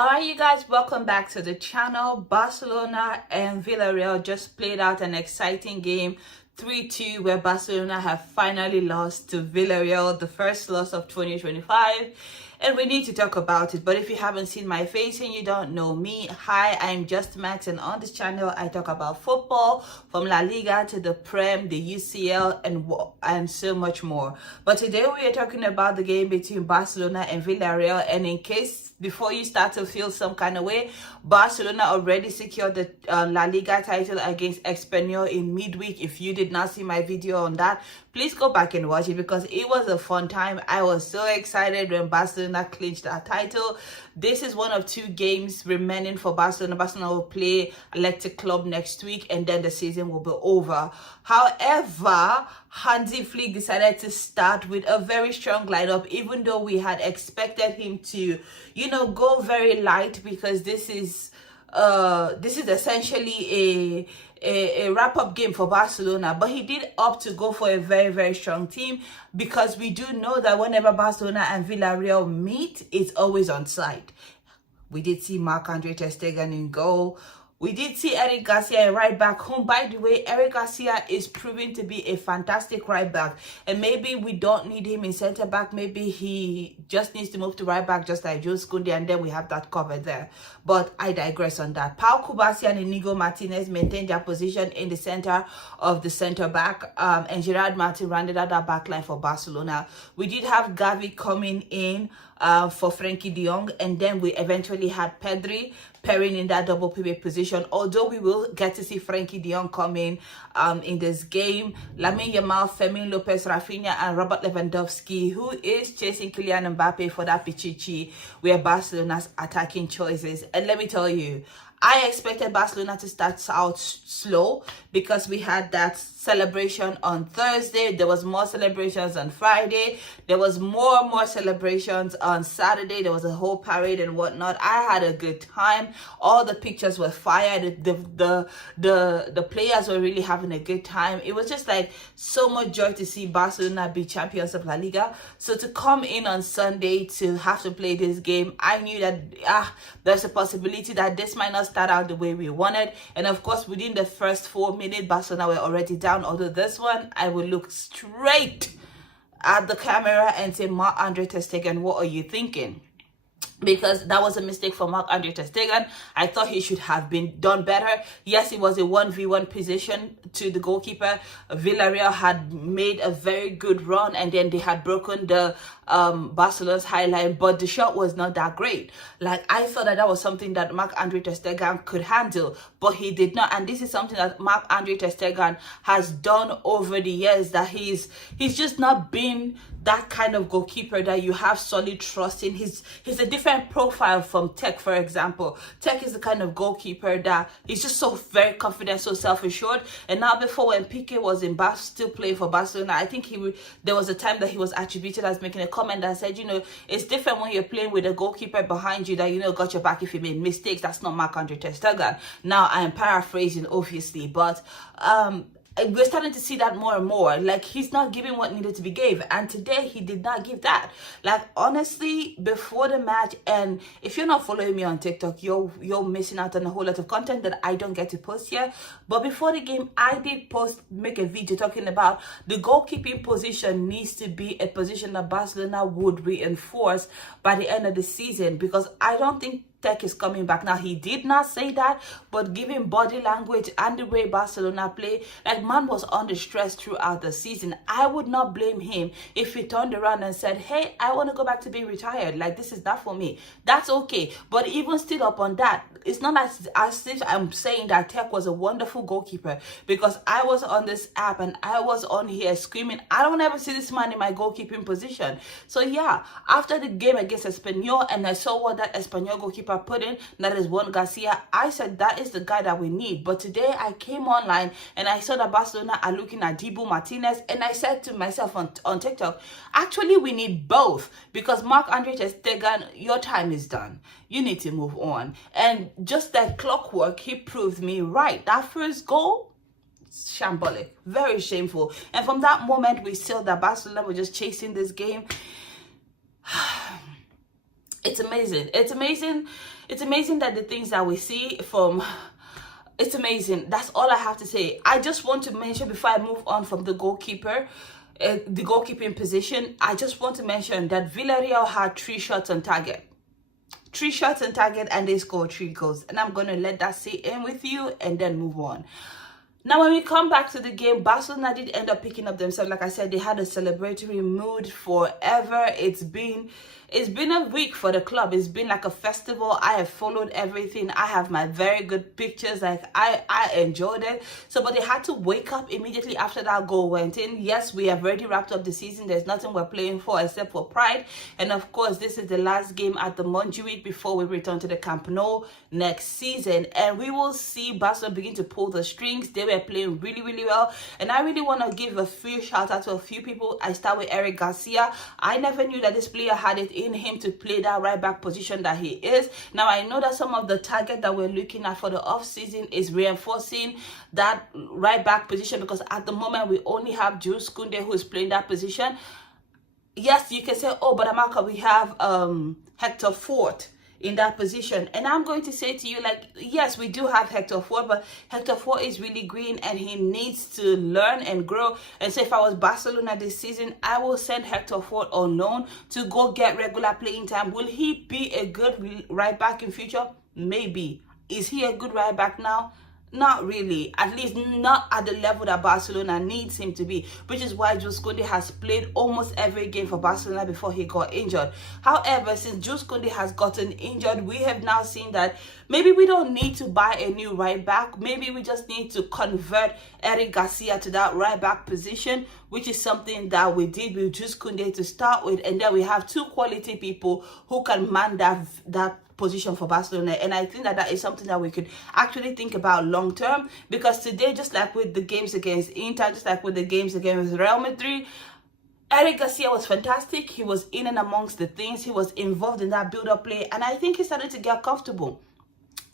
Alright, you guys, welcome back to the channel. Barcelona and Villarreal just played out an exciting game 3-2 where Barcelona have finally lost to Villarreal, the first loss of 2025, and we need to talk about it. But if you haven't seen my face and you don't know me, hi, I'm Just Max, and on this channel I talk about football from La Liga to the Prem, the UCL, and so much more. But today we are talking about the game between Barcelona and Villarreal, and in case before you start to feel some kind of way, Barcelona already secured the La Liga title against Espanyol in midweek. If you did not see my video on that, please go back and watch it because it was a fun time. I was so excited when Barcelona clinched that title. This is one of two games remaining for Barcelona. Barcelona will play Athletic Club next week and then the season will be over. However, Hansi Flick decided to start with a very strong lineup, even though we had expected him to, go very light, because this is essentially a wrap-up game for Barcelona. But he did opt to go for a very, very strong team, because we do know that whenever Barcelona and Villarreal meet, it's always on side. We did see Marc-Andre ter Stegen in goal. We did see Eric Garcia, a right back, whom, by the way, Eric Garcia is proving to be a fantastic right back. And maybe we don't need him in centre back. Maybe he just needs to move to right back, just like Jules Koundé, and then we have that covered there. But I digress on that. Pau Kubasi and Inigo Martinez maintained their position in the center of the centre back, and Gerard Martin rounded out that back line for Barcelona. We did have Gavi coming in for Frenkie de Jong, and then we eventually had Pedri pairing in that double pivot position. Although we will get to see Frenkie de Jong come in this game. Lamine, Yamal, Fermín, López, Rafinha, and Robert Lewandowski, who is chasing Kylian Mbappe for that Pichichi, were Barcelona's attacking choices. And let me tell you, I expected Barcelona to start out slow because we had that celebration on Thursday. There was more celebrations on Friday. There was more celebrations on Saturday. There was a whole parade and whatnot. I had a good time. All the pictures were fire. The players were really having a good time. It was just like so much joy to see Barcelona be champions of La Liga. So to come in on Sunday to have to play this game, I knew that there's a possibility that this might not start out the way we wanted. And of course, within the first 4 minutes, Barcelona were already down. Although this one, I would look straight at the camera and say, Marc-Andre ter Stegen, what are you thinking? Because that was a mistake for Marc-Andre ter Stegen. I thought he should have been done better. Yes, it was a 1v1 position to the goalkeeper. Villarreal had made a very good run, and then they had broken the Barcelona's high line, but the shot was not that great. Like, I thought that was something that Marc-Andre ter Stegen could handle, but he did not. And this is something that Marc-Andre ter Stegen has done over the years, that he's just not been that kind of goalkeeper that you have solid trust in. He's a different profile from Tech, for example. Tech is the kind of goalkeeper that he's just so very confident, so self-assured. And now, before, when Piqué was in still playing for Barcelona, I think there was a time that he was attributed as making a comment that said, it's different when you're playing with a goalkeeper behind you that, got your back if you made mistakes. That's not Marc-Andre ter Stegen. Now, I am paraphrasing, obviously, but we're starting to see that more and more. Like, he's not giving what needed to be gave, and today he did not give that. Like, honestly, before the match, and if you're not following me on TikTok, you're missing out on a whole lot of content that I don't get to post here. But before the game, I did make a video talking about the goalkeeping position needs to be a position that Barcelona would reinforce by the end of the season, because I don't think Tech is coming back. Now, he did not say that, but given body language and the way Barcelona play, like, man was under stress throughout the season. I would not blame him if he turned around and said, hey, I want to go back to being retired. Like, this is not for me. That's okay. But even still upon that, it's not as if I'm saying that Tech was a wonderful goalkeeper, because I was on this app and I was on here screaming, I don't ever see this man in my goalkeeping position. So yeah, after the game against Espanyol, and I saw what that Espanyol goalkeeper put in, that is Juan Garcia, I said that is the guy that we need. But today I came online and I saw that Barcelona are looking at Dibu Martinez, and I said to myself on TikTok, actually we need both, because Marc-Andre ter Stegen, your time is done. You need to move on. And just like clockwork, he proved me right. That first goal, shambolic, very shameful. And from that moment, we saw that Barcelona were just chasing this game. It's amazing. It's amazing. It's amazing that the things that we see from, it's amazing. That's all I have to say. I just want to mention before I move on from the goalkeeper, the goalkeeping position, I just want to mention that Villarreal had 3 shots on target. 3 shots on target, and they scored 3 goals. And I'm going to let that sit in with you and then move on. Now, when we come back to the game, Barcelona did end up picking up themselves. Like I said, they had a celebratory mood forever. It's been a week for the club. It's been like a festival. I have followed everything. I have my very good pictures. Like, I enjoyed it. So, but they had to wake up immediately after that goal went in. Yes, we have already wrapped up the season. There's nothing we're playing for except for pride. And of course, this is the last game at the Montjuic before we return to the Camp Nou next season. And we will see Barcelona begin to pull the strings. They were playing really, really well. And I really want to give a few shout out to a few people. I start with Eric Garcia. I never knew that this player had it in him to play that right back position that he is. Now, I know that some of the target that we're looking at for the off season is reinforcing that right back position, because at the moment we only have Jules Koundé who is playing that position. Yes, you can say, oh, but Amaka, we have Hector Fort in that position. And I'm going to say to you, like, yes, we do have Hector Ford, but Hector Ford is really green and he needs to learn and grow. And so if I was Barcelona this season, I will send Hector Ford on loan to go get regular playing time. Will he be a good right back in future? Maybe. Is he a good right back now? Not really, at least not at the level that Barcelona needs him to be, which is why Jules Koundé has played almost every game for Barcelona before he got injured. However, since Jules Koundé has gotten injured, we have now seen that maybe we don't need to buy a new right back. Maybe we just need to convert Eric Garcia to that right back position, which is something that we did with Jules Koundé to start with, and then we have 2 quality people who can man that position for Barcelona. And I think that that is something that we could actually think about long term, because today, just like with the games against Inter, just like with the games against Real Madrid, Eric Garcia was fantastic. He was in and amongst the things. He was involved in that build-up play, and I think he started to get comfortable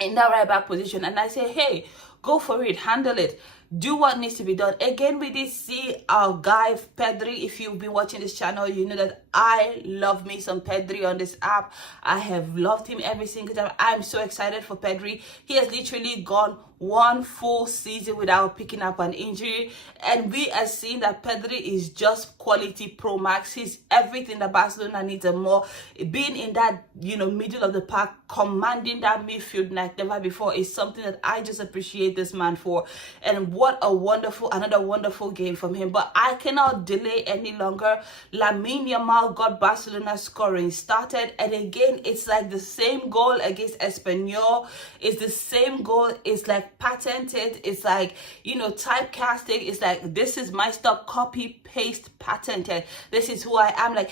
in that right back position. And I say, hey, go for it, handle it, do what needs to be done. Again, we did see our guy Pedri. If you've been watching this channel, you know that I love me some Pedri on this app. I have loved him every single time. I'm so excited for Pedri. He has literally gone 1 full season without picking up an injury, and we are seeing that Pedri is just quality pro max. He's everything that Barcelona needs and more. Being in that, you know, middle of the park, commanding that midfield like never before is something that I just appreciate this man for. And what a wonderful, another wonderful game from him. But I cannot delay any longer. Lamine Yamal got Barcelona scoring started, and again, it's like the same goal against Espanyol. It's the same goal. It's like patented. It's like, you know, typecasting. It's like, this is my stuff, copy paste patented. This is who I am. Like,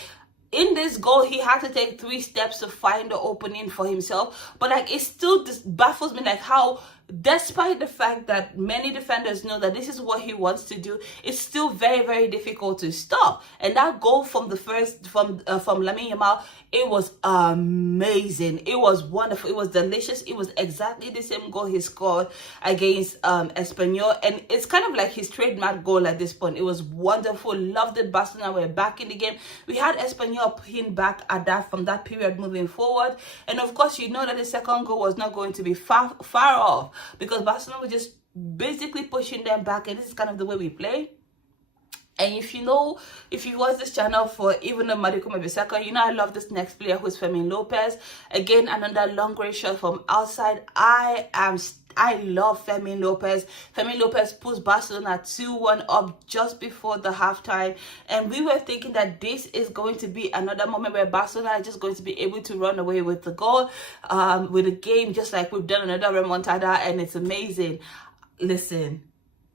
in this goal, he had to take 3 steps to find the opening for himself. But like, it still just baffles me, like how, despite the fact that many defenders know that this is what he wants to do, it's still very, very difficult to stop. And that goal from the first, from Lamine Yamal, it was amazing. It was wonderful. It was delicious. It was exactly the same goal he scored against Espanyol. And it's kind of like his trademark goal at this point. It was wonderful. Loved it. Barcelona were back in the game. We had Espanyol pinned back at that, from that period moving forward. And of course, you know that the second goal was not going to be far off, because Barcelona was just basically pushing them back, and this is kind of the way we play. And if you know, if you watch this channel for even a Marico maybe second, you know I love this next player, who's Fermín López. Again, another long range shot from outside. I love Fermín López. Fermín López puts Barcelona 2-1 up just before the halftime, and we were thinking that this is going to be another moment where Barcelona is just going to be able to run away with the goal, with the game, just like we've done another remontada, and it's amazing. Listen,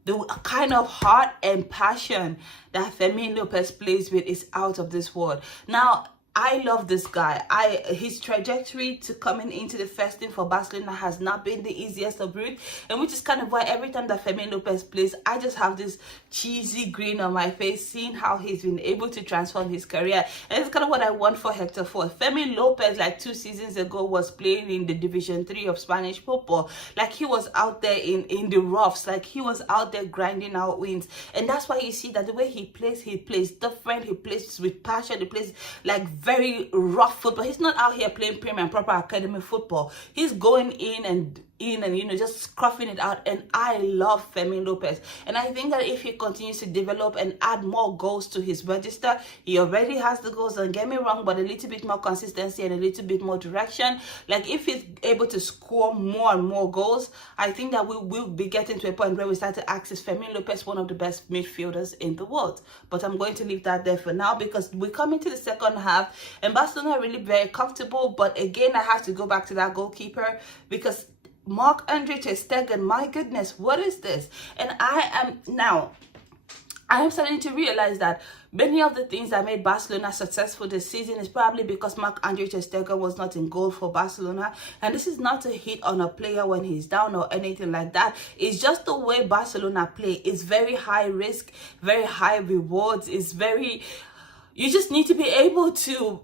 the kind of heart and passion that Fermín López plays with is out of this world. Now, I love this guy. His trajectory to coming into the first team for Barcelona has not been the easiest of route, and which is kind of why every time that Fermín López plays, I just have this cheesy grin on my face, seeing how he's been able to transform his career. And it's kind of what I want for Hector Ford. Fermín López, like 2 seasons ago, was playing in the Division 3 of Spanish football. Like, he was out there in the roughs. Like, he was out there grinding out wins. And that's why you see that the way he plays different. He plays with passion. He plays like very rough football. He's not out here playing premium and proper academy football. He's going in and just scruffing it out. And I love Fermín López, and I think that if he continues to develop and add more goals to his register, he already has the goals, don't get me wrong, but a little bit more consistency and a little bit more direction. Like if he's able to score more and more goals, I think that we will be getting to a point where we start to access Fermín López, one of the best midfielders in the world. But I'm going to leave that there for now, because we come into the second half and Barcelona are really very comfortable. But again, I have to go back to that goalkeeper, because Marc-Andre ter Stegen, my goodness, what is this? And I am starting to realize that many of the things that made Barcelona successful this season is probably because Marc-Andre ter Stegen was not in goal for Barcelona. And this is not a hit on a player when he's down or anything like that. It's just the way Barcelona play. It's very high risk, very high rewards. It's very... You just need to be able to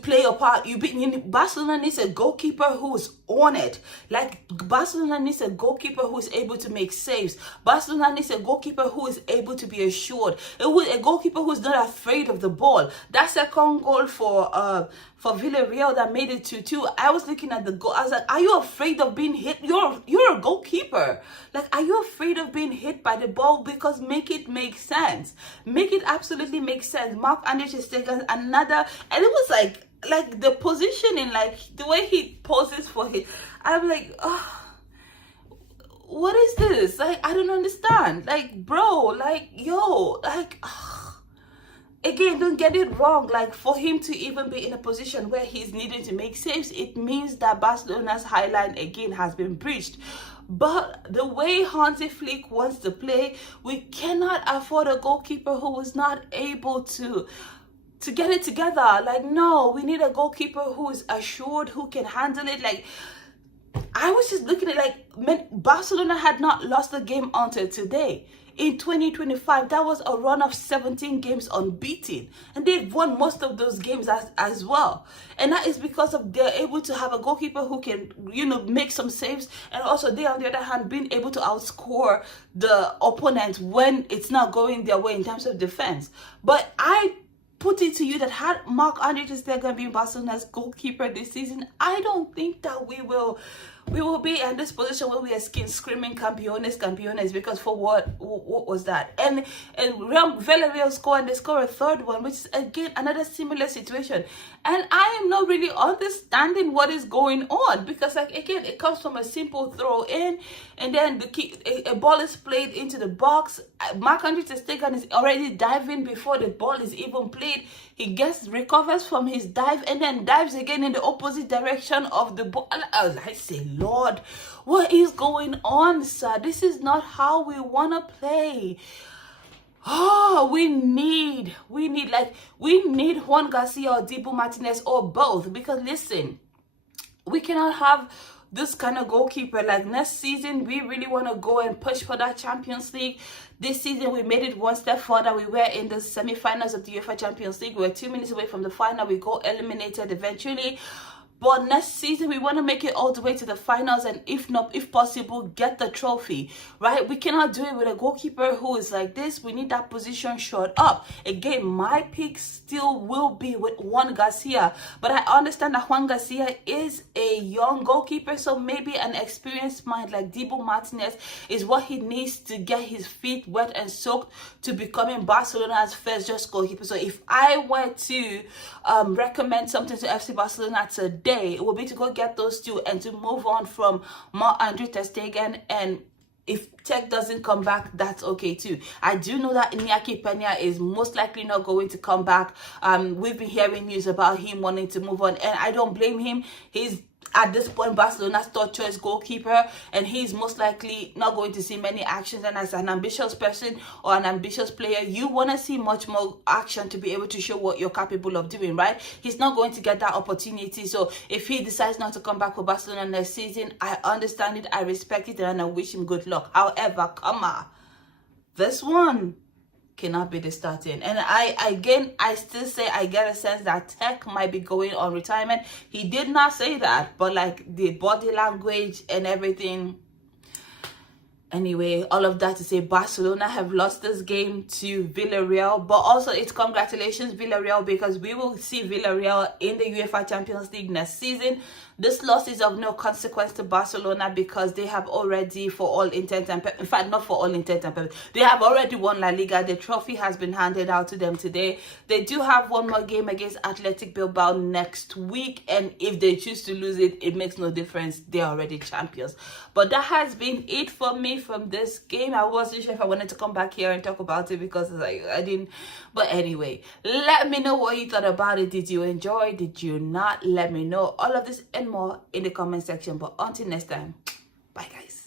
play a part. Barcelona needs a goalkeeper who's on it. Like Barcelona needs a goalkeeper who's able to make saves. Barcelona needs a goalkeeper who is able to be assured. A goalkeeper who's not afraid of the ball. That second goal for Villarreal that made it 2-2. I was looking at the goal. I was like, are you afraid of being hit? You're a goalkeeper. Like, are you afraid of being hit by the ball? Because make it make sense. Make it absolutely make sense. Marc-Andre ter Stegen, another, and it was like the positioning, like the way he poses for it. I'm like, oh, what is this? Like, I don't understand. Like, bro, like, yo, like, again, don't get it wrong. Like, for him to even be in a position where he's needing to make saves, it means that Barcelona's high line again has been breached. But the way Hansi Flick wants to play, we cannot afford a goalkeeper who is not able to get it together. Like, no, we need a goalkeeper who is assured, who can handle it. Like, I was just looking at, like, Barcelona had not lost a game until today. In 2025, that was a run of 17 games unbeaten. And they've won most of those games as well. And that is because of they're able to have a goalkeeper who can, make some saves. And also they, on the other hand, being able to outscore the opponent when it's not going their way in terms of defense. But I put it to you that had Marc-Andre ter Stegen been Barcelona's goalkeeper this season, I don't think that we will be in this position where we are screaming campeones, because for what was that? And Villarreal score, and they score a third one, which is again another similar situation. And I am not really understanding what is going on, because, like, again, it comes from a simple throw in, and then a ball is played into the box. Marc-Andre ter Stegen is already diving before the ball is even played. He recovers from his dive and then dives again in the opposite direction of the ball. I say, Lord, what is going on, sir? This is not how we want to play. Oh, we need Juan Garcia or Dibu Martinez or both. Because listen, we cannot have this kind of goalkeeper. Like, next season, we really want to go and push for that Champions League. This season, we made it one step further. We were in the semi-finals of the UEFA Champions League. We were 2 minutes away from the final. We got eliminated eventually. But next season, we want to make it all the way to the finals, and if possible, get the trophy, right? We cannot do it with a goalkeeper who is like this. We need that position shored up. Again, my pick still will be with Juan Garcia, but I understand that Juan Garcia is a young goalkeeper, so maybe an experienced mind like Dibu Martinez is what he needs to get his feet wet and soaked to becoming Barcelona's first just goalkeeper. So if I were to recommend something to FC Barcelona today, it will be to go get those two and to move on from Marc-Andre ter Stegen. And if Tech doesn't come back, that's okay too. I do know that Iñaki Peña is most likely not going to come back. We've been hearing news about him wanting to move on, and I don't blame him. He's at this point Barcelona's third choice goalkeeper, and he's most likely not going to see many actions. And as an ambitious person or an ambitious player, you want to see much more action to be able to show what you're capable of doing, right? He's not going to get that opportunity. So if he decides not to come back for Barcelona next season, I understand it, I respect it, and I wish him good luck. However, come on, this one cannot be the starting. And I still say I get a sense that Tech might be going on retirement. He did not say that, but like the body language and everything, Anyway, all of that to say Barcelona have lost this game to Villarreal, but also it's congratulations Villarreal, because we will see Villarreal in the UEFA Champions League next season. This loss is of no consequence to Barcelona because they have already, for all intents and in fact not for all intents and purposes, they have already won La Liga. The trophy has been handed out to them today. They do have one more game against Athletic Bilbao next week, and if they choose to lose it, it makes no difference. They're already champions. But that has been it for me from this game. I wasn't sure if I wanted to come back here and talk about it because like I didn't. But anyway, let me know what you thought about it. Did you enjoy? Did you not? Let me know all of this and more in the comment section. But until next time, bye guys.